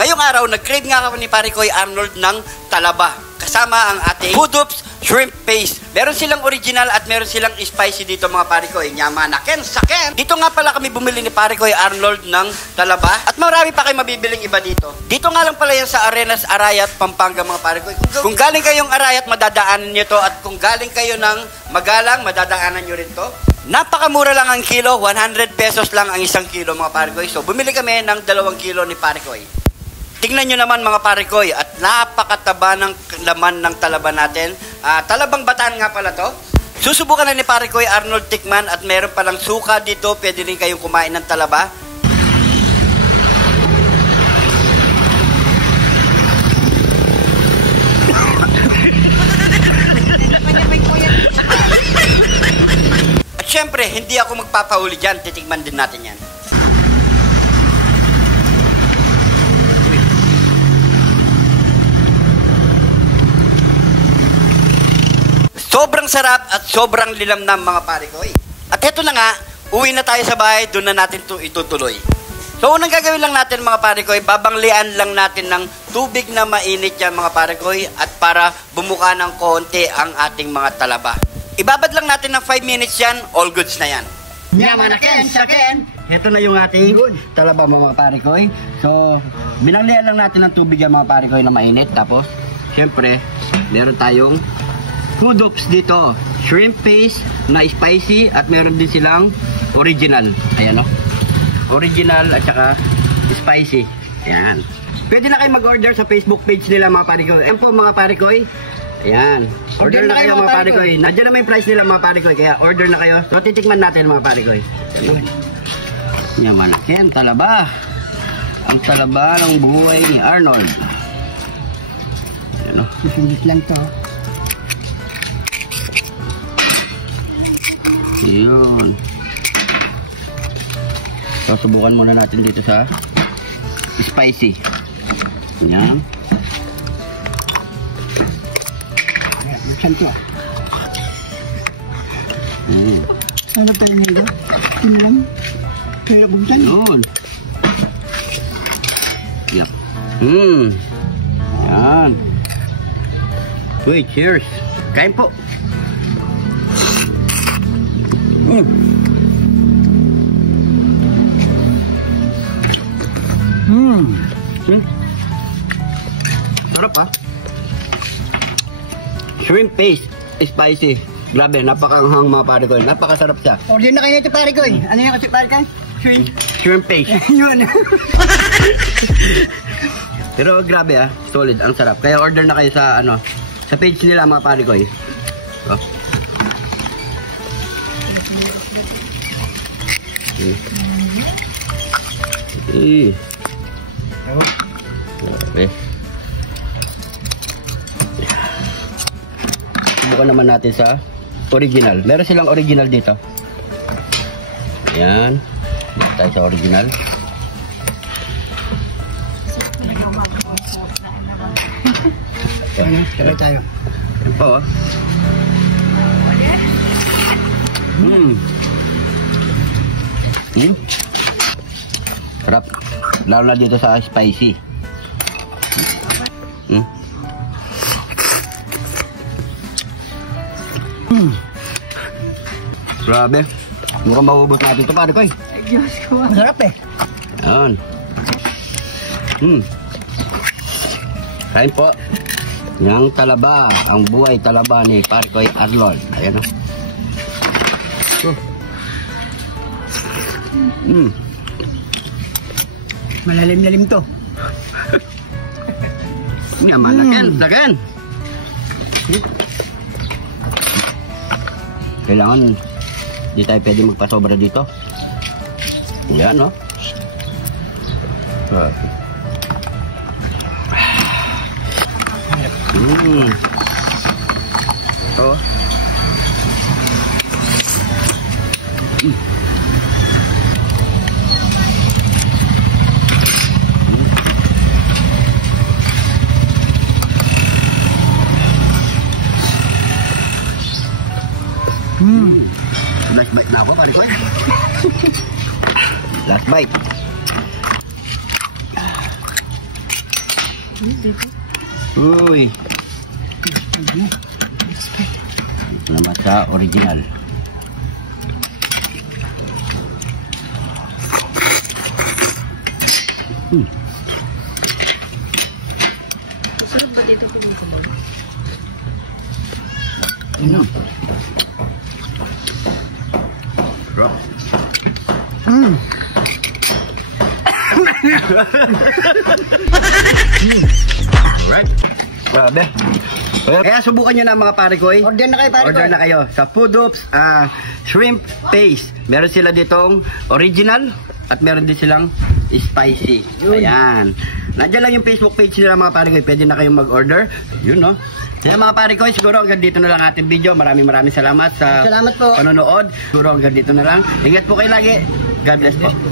Ngayong araw, nag-crave nga kami ni Pare Koy Arnold ng talaba. Kasama ang ating Food Oops Shrimp Paste. Meron silang original at meron silang spicy dito mga Pare Koy. Nyama na ken sa ken. Dito nga pala kami bumili ni Pare Koy Arnold ng talaba. At marami pa kayo mabibiling iba dito. Dito nga lang pala yan sa Arenas, Arayat, Pampanga mga Pare Koy. Kung galing kayong Arayat, madadaanan nyo to. At kung galing kayo ng Magalang, madadaanan nyo rin to. Napakamura lang ang kilo. 100 pesos lang ang isang kilo mga Pare Koy. So bumili kami ng 2 kilo ni Pare Koy. Tingnan nyo naman mga Pare Koy at napakataba ng laman ng talaba natin. Talabang bataan nga pala to. Susubukan na ni Pare Koy Arnold tikman at meron palang suka dito. Pwede rin kayong kumain ng talaba. At syempre, hindi ako magpapahuli dyan. Titikman din natin yan. Sobrang sarap at sobrang lilamnam mga Pare Koy. At eto na nga, uwi na tayo sa bahay, doon na natin ito itutuloy. So unang gagawin lang natin mga Pare Koy, babanglian lang natin ng tubig na mainit yan mga Pare Koy at para bumuka ng konti ang ating mga talaba. Ibabad lang natin ng 5 minutes yan, all goods na yan. Nyama na ken sa ken. Ito na yung ating talaba mga Pare Koy. So binanglian lang natin ng tubig yan mga Pare Koy na mainit. Tapos syempre meron tayong Food Oops dito, shrimp paste na spicy at meron din silang original. Ayan o. Original at saka spicy. Ayan. Pwede na kayo mag-order sa Facebook page nila mga Pare Koy. Ayan po mga Pare Koy. Ayan. Order na kayo mga Pare Koy. Nandiyan naman yung price nila mga Pare Koy. Kaya order na kayo. So titikman natin mga Pare Koy. Yaman. Ayan, talaba. Ang talaba ng buhay ni Arnold. Ayan o. Susunod lang to. Yun. So, subukan muna natin dito sa spicy. Yan. Buksan to. Ano tayo nila? Ano lang? Kaya buksan? Yun. Yep. Yan. Uy, cheers. Kain po. Sarap ah. Shrimp paste, spicy. Grabe, napakaanghang mga Pare Koy. Napakasarap siya. Order na kayo nito Pare Koy. Ano yan kasi Pare Koy? Shrimp paste. Yun. Pero grabe ah, solid, ang sarap. Kaya order na kayo sa ano, sa page nila mga Pare Koy. Oh. Grabe. Subukan naman natin sa original. Meron silang original dito. Ayan. Dito tayo sa original. Sabay tayo. Ayan po oh. Sarap. Lalo na dito sa spicy. Grabe. Mukhang maubos natin ito Pare Koy. Ay Diyos ko. Masarap eh. Ayan. Kain po. Yang talaba. Ang buhay talaba ni Pare Koy Arnold. Ayan o. Malalim-lalim to. Yaman na ken. Dagan. Kailangan di tayo pwede magpasobra dito. Yan no. Oh. Last bite na ako, Pare Koy. Last bite. Uy. Salamat sa original. Sarap ba dito po? Alright. Grabe. Kaya subukan nyo na mga pare ko. Order na kayo, pare ko. Order na kayo sa Food Hoops shrimp paste. Meron sila ditong original at meron din silang spicy. Ayan. Nandiyan lang yung Facebook page nila mga pare ko. Pwede na kayong mag-order. Yun, no? Kaya mga pare ko, siguro hanggang dito na lang ating video. Maraming salamat sa Salamat po. panonood. Siguro hanggang dito na lang. Ingat po kayo lagi. God bless po.